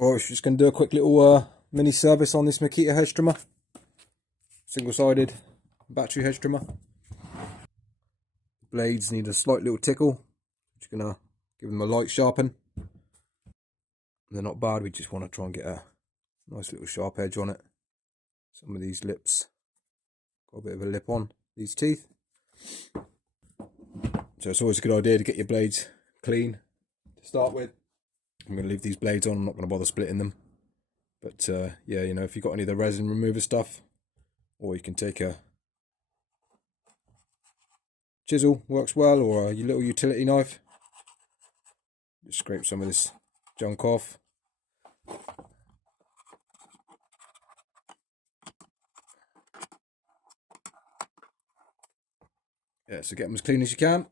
Alright, just going to do a quick little mini service on this Makita hedge trimmer. Single-sided battery hedge trimmer. Blades need a slight little tickle. Just going to give them a light sharpen. They're not bad, we just want to try and get a nice little sharp edge on it. Some of these lips got a bit of a lip on these teeth. So it's always a good idea to get your blades clean to start with. I'm going to leave these blades on, I'm not going to bother splitting them. But yeah, you know, if you've got any of the resin remover stuff, or you can take a chisel, works well, or a little utility knife. Just scrape some of this junk off. Yeah, so get them as clean as you can.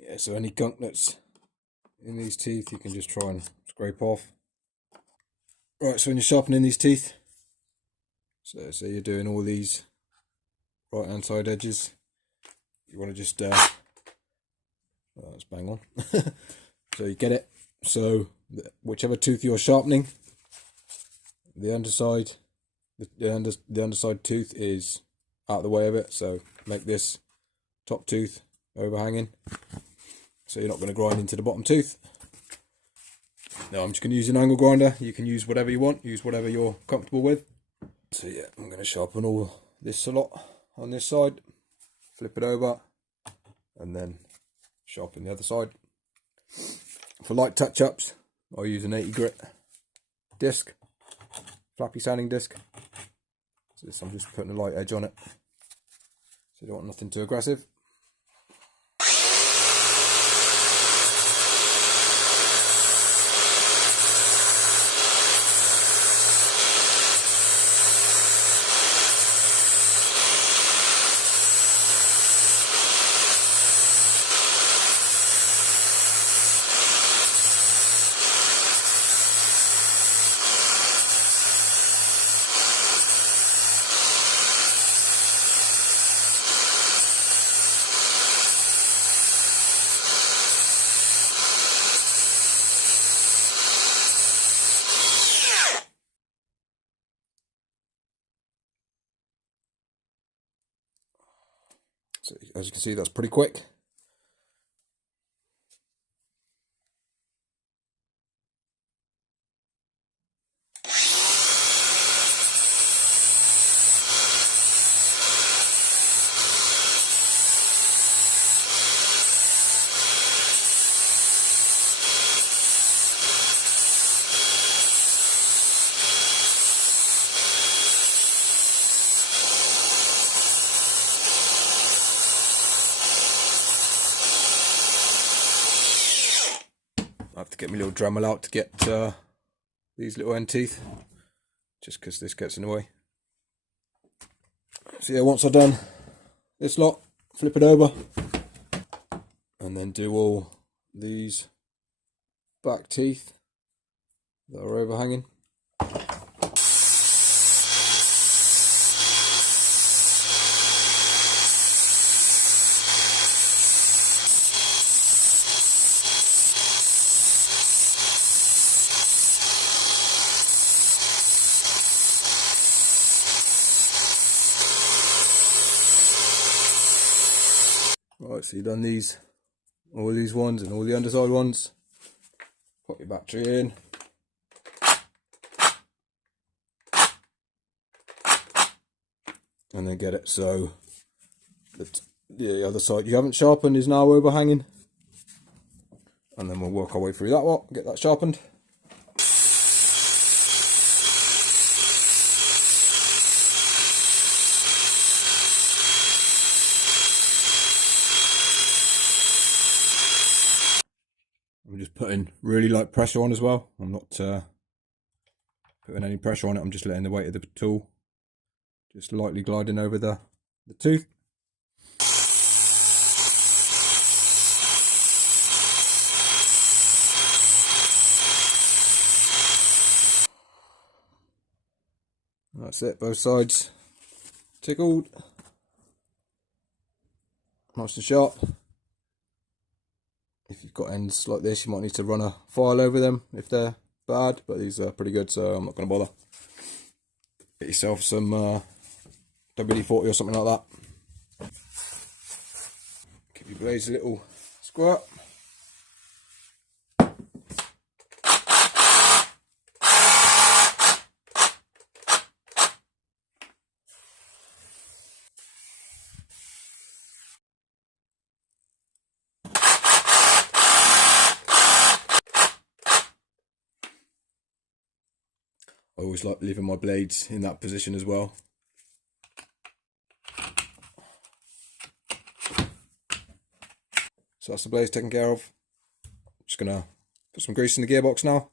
Yeah, so any gunk that's in these teeth you can just try and scrape off. Right, so when you're sharpening these teeth, so say you're doing all these right hand side edges, you want to just oh, that's bang on. So you get it, so whichever tooth you're sharpening, the underside the underside tooth is out of the way of it, so make this top tooth overhanging, so you're not going to grind into the bottom tooth. Now I'm just going to use an angle grinder. You can use whatever you want, use whatever you're comfortable with. So yeah, I'm going to sharpen all this a lot on this side, flip it over, and then sharpen the other side. For light touch-ups, I'll use an 80 grit disc, flappy sounding disc. So this, I'm just putting a light edge on it, so you don't want nothing too aggressive. So as you can see, that's pretty quick. I have to get my little Dremel out to get these little end teeth, just because this gets in the way. So yeah, once I've done this lot, flip it over, and then do all these back teeth that are overhanging. Right, so you've done these, all these ones and all the underside ones. Put your battery in. And then get it so that the other side you haven't sharpened is now overhanging. And then we'll work our way through that one, get that sharpened. I'm just putting really light pressure on as well. I'm not putting any pressure on it, I'm just letting the weight of the tool just lightly gliding over the tooth. That's it, both sides. tickled, nice and sharp. If you've got ends like this, you might need to run a file over them if they're bad, but these are pretty good, so I'm not going to bother. Get yourself some WD-40 or something like that. Give your blades a little squirt. I always like leaving my blades in that position as well. So that's the blades taken care of. Just gonna put some grease in the gearbox now.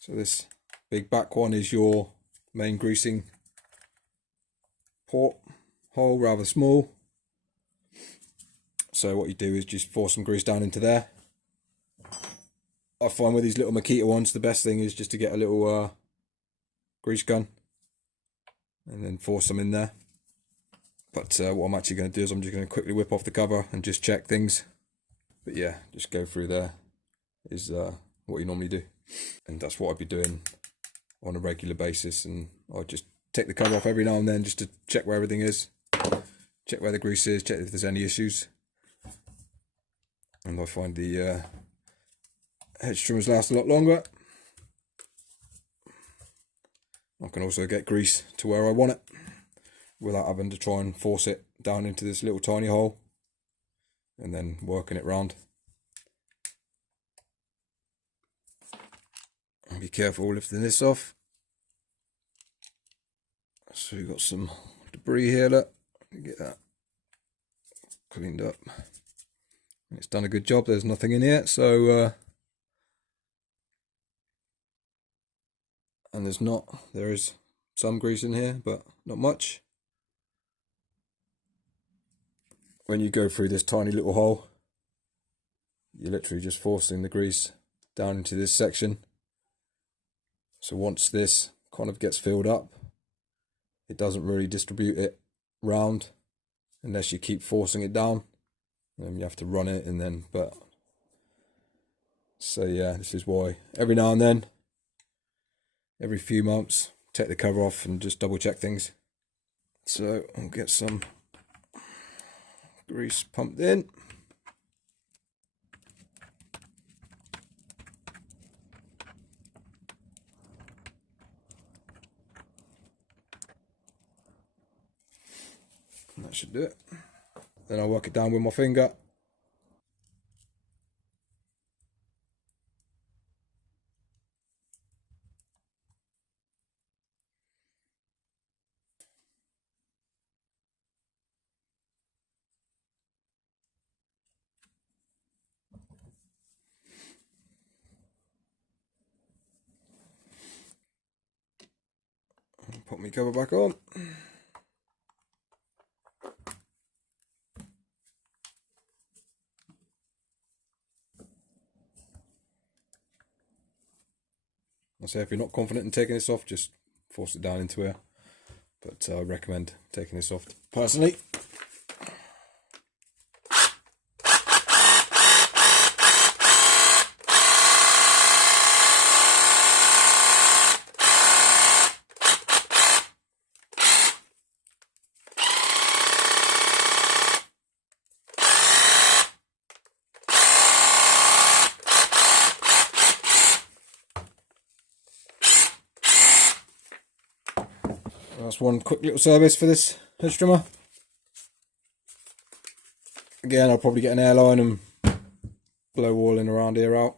So this big back one is your main greasing port hole, rather small. So what you do is just force some grease down into there. I find with these little Makita ones, the best thing is just to get a little grease gun and then force them in there. But what I'm actually going to do is I'm just going to quickly whip off the cover and just check things. But yeah, just go through there is what you normally do. And that's what I'd be doing on a regular basis. And I'll just take the cover off every now and then just to check where everything is. Check where the grease is, check if there's any issues. And I find the hedge trimmers last a lot longer. I can also get grease to where I want it without having to try and force it down into this little tiny hole and then working it round. And be careful lifting this off. So we've got some debris here, look, get that cleaned up. It's done a good job, there's nothing in here, so and there is some grease in here, but not much. When you go through this tiny little hole, you're literally just forcing the grease down into this section. So once this kind of gets filled up, it doesn't really distribute it round unless you keep forcing it down. And you have to run it and then, but so yeah, this is why every now and then, every few months, take the cover off and just double check things. So I'll get some grease pumped in. And that should do it. Then I'll work it down with my finger. Put my cover back on. I say if you're not confident in taking this off, just force it down into here. But I recommend taking this off personally. That's one quick little service for this hedge trimmer. Again, I'll probably get an airline and blow all in around here out.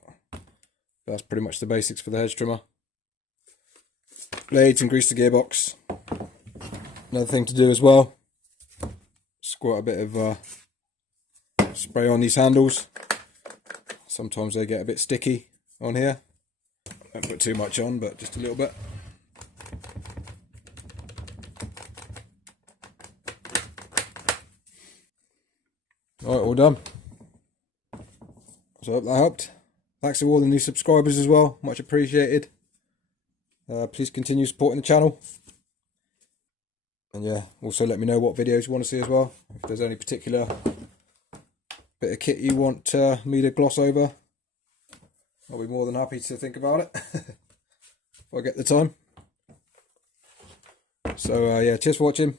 That's pretty much the basics for the hedge trimmer. Blades and grease the gearbox. Another thing to do as well, squirt a bit of spray on these handles. Sometimes they get a bit sticky on here. Don't put too much on, but just a little bit. Alright, all done. So I hope that helped. Thanks to all the new subscribers as well, much appreciated. please continue supporting the channel. And yeah, also let me know what videos you want to see as well. If there's any particular bit of kit you want me to gloss over, I'll be more than happy to think about it if I get the time. So yeah, cheers for watching.